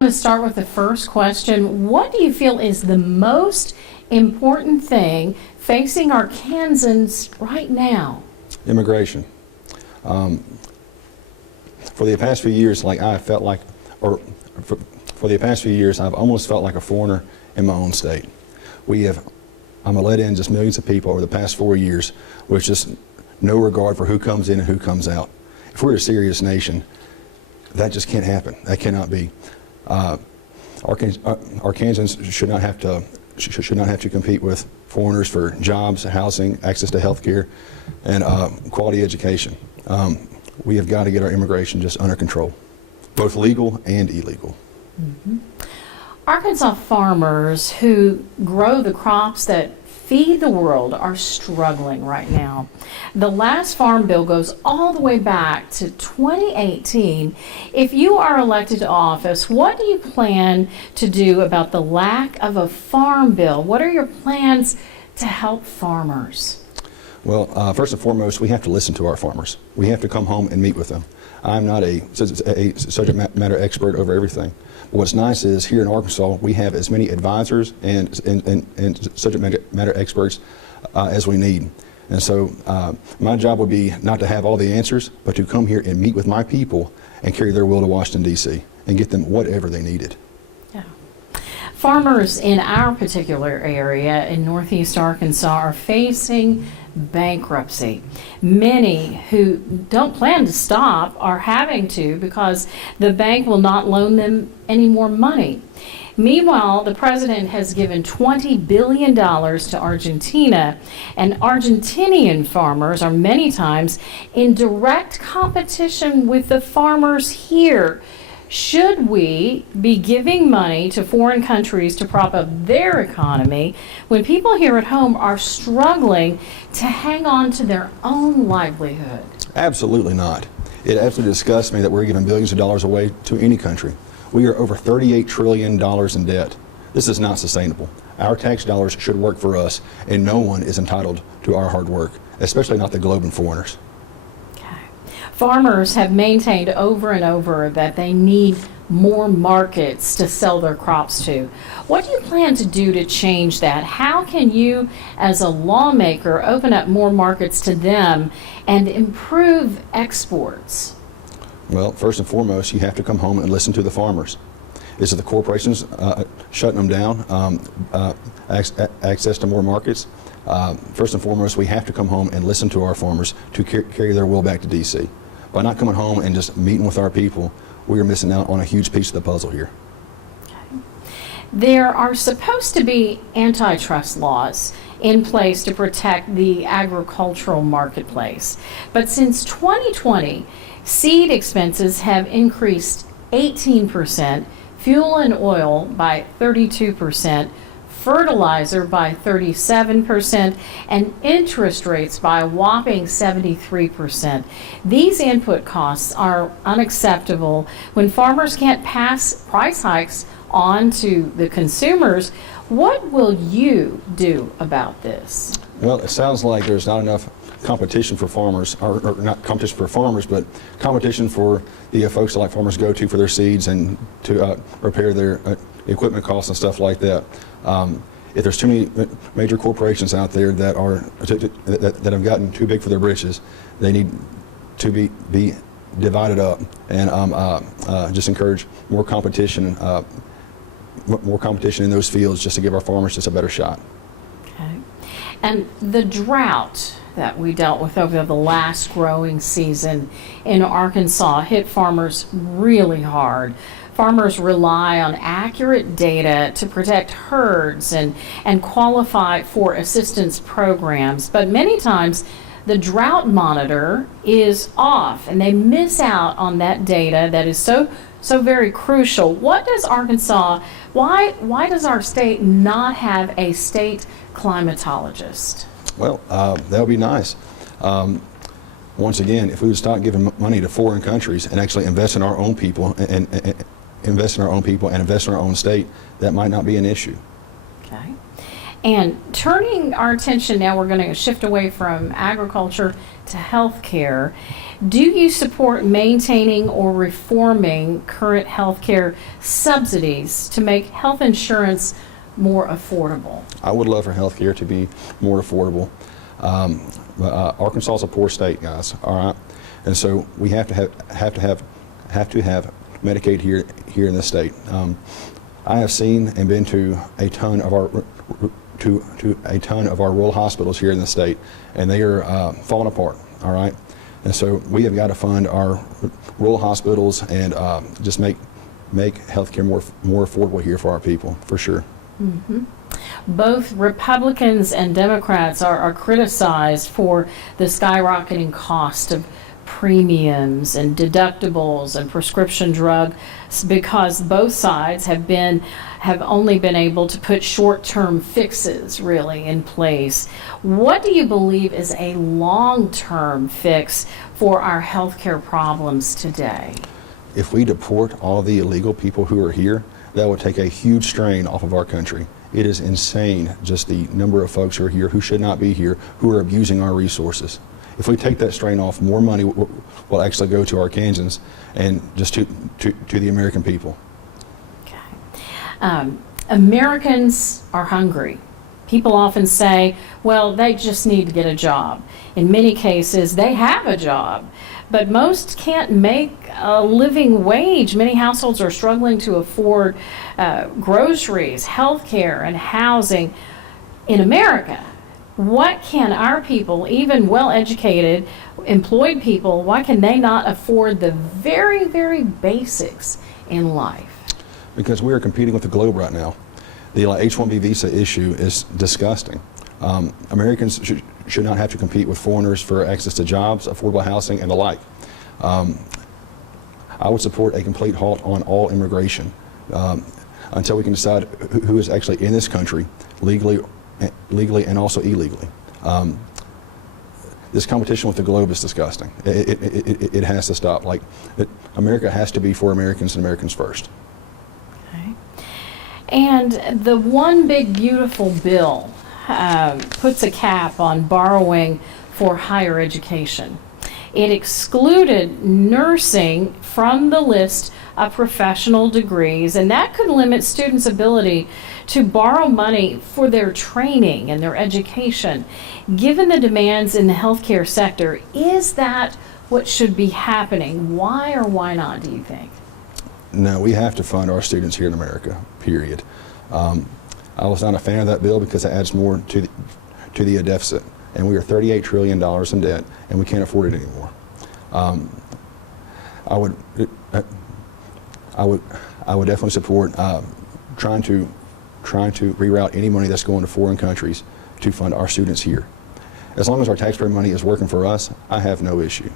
To start with the first question, what do you feel is the most important thing facing Arkansans right now? Immigration. For the past few years, for the past few years, I've almost felt like a foreigner in my own state. I'm let in just millions of people over the past 4 years with just no regard for who comes in and who comes out. If we're a serious nation, that just can't happen. That cannot be. Arkansans should not have to compete with foreigners for jobs, housing, access to health care, and quality education. We have got to get our immigration just under control, both legal and illegal. Mm-hmm. Arkansas farmers who grow the crops that feed the world are struggling right now. The last farm bill goes all the way back to 2018. If you are elected to office, what do you plan to do about the lack of a farm bill? What are your plans to help farmers? Well, first and foremost, we have to listen to our farmers. We have to come home and meet with them. I'm not a subject matter expert over everything. But what's nice is here in Arkansas, we have as many advisors and subject matter experts as we need. And so my job would be not to have all the answers, but to come here and meet with my people and carry their will to Washington, D.C. and get them whatever they needed. Yeah. Farmers in our particular area in Northeast Arkansas are facing bankruptcy. Many who don't plan to stop are having to because the bank will not loan them any more money. Meanwhile, the president has given $20 billion to Argentina, and Argentinian farmers are many times in direct competition with the farmers here. Should we be giving money to foreign countries to prop up their economy when people here at home are struggling to hang on to their own livelihood? Absolutely not. It absolutely disgusts me that we're giving billions of dollars away to any country. We are over $38 trillion in debt. This is not sustainable. Our tax dollars should work for us, and no one is entitled to our hard work, especially not the globe and foreigners. Farmers have maintained over and over that they need more markets to sell their crops to. What do you plan to do to change that? How can you, as a lawmaker, open up more markets to them and improve exports? Well, first and foremost, you have to come home and listen to the farmers. Is it the corporations shutting them down, access to more markets? First and foremost, we have to come home and listen to our farmers to carry their will back to D.C. By not coming home and just meeting with our people, we are missing out on a huge piece of the puzzle here. Okay. There are supposed to be antitrust laws in place to protect the agricultural marketplace. But since 2020, seed expenses have increased 18%, fuel and oil by 32%, fertilizer by 37%, and interest rates by a whopping 73%. These input costs are unacceptable when farmers can't pass price hikes on to the consumers. What will you do about this? Well, it sounds like there's not enough competition for farmers, or not competition for farmers, but competition for the folks that like farmers go to for their seeds and to repair their equipment costs and stuff like that. If there's too many major corporations out there that have gotten too big for their britches, they need to be divided up and just encourage more competition in those fields, just to give our farmers just a better shot. Okay. And the drought that we dealt with over the last growing season in Arkansas hit farmers really hard. Farmers rely on accurate data to protect herds and qualify for assistance programs, but many times the drought monitor is off and they miss out on that data that is so very crucial. What does Arkansas, why does our state not have a state climatologist? Well, that would be nice. Once again, if we would stop giving money to foreign countries and actually invest in our own people and invest in our own state, that might not be an issue. Okay. And turning our attention now, we're going to shift away from agriculture to healthcare. Do you support maintaining or reforming current healthcare subsidies to make health insurance more affordable? I would love for healthcare to be more affordable. Arkansas is a poor state, guys. All right, and so we have to have Medicaid here in this state. I have seen and been to a ton of our rural hospitals here in the state, and they are falling apart. All right, and so we have got to fund our rural hospitals and just make healthcare more affordable here for our people, for sure. Mm-hmm. Both Republicans and Democrats are criticized for the skyrocketing cost of premiums and deductibles and prescription drugs because both sides have only been able to put short-term fixes really in place. What do you believe is a long-term fix for our healthcare problems today? If we deport all the illegal people who are here, that would take a huge strain off of our country. It is insane, just the number of folks who are here who should not be here, who are abusing our resources. If we take that strain off, more money will actually go to Arkansans and just to the American people. Okay. Americans are hungry. People often say, well, they just need to get a job. In many cases, they have a job, but most can't make a living wage. Many households are struggling to afford groceries, health care, and housing. In America, what can our people, even well-educated, employed people, why can they not afford the very, very basics in life? Because we are competing with the globe right now. The H-1B visa issue is disgusting. Americans should not have to compete with foreigners for access to jobs, affordable housing, and the like. I would support a complete halt on all immigration until we can decide who is actually in this country legally and also illegally. This competition with the globe is disgusting. It has to stop. America has to be for Americans and Americans first. Okay. And the One Big Beautiful Bill puts a cap on borrowing for higher education. It excluded nursing from the list of professional degrees, and that could limit students' ability to borrow money for their training and their education. Given the demands in the healthcare sector, is that what should be happening? Why or why not, do you think? No, we have to fund our students here in America, period. I was not a fan of that bill because it adds more to the deficit. And we are $38 trillion in debt, and we can't afford it anymore. I would definitely support trying to reroute any money that's going to foreign countries to fund our students here. As long as our taxpayer money is working for us, I have no issue.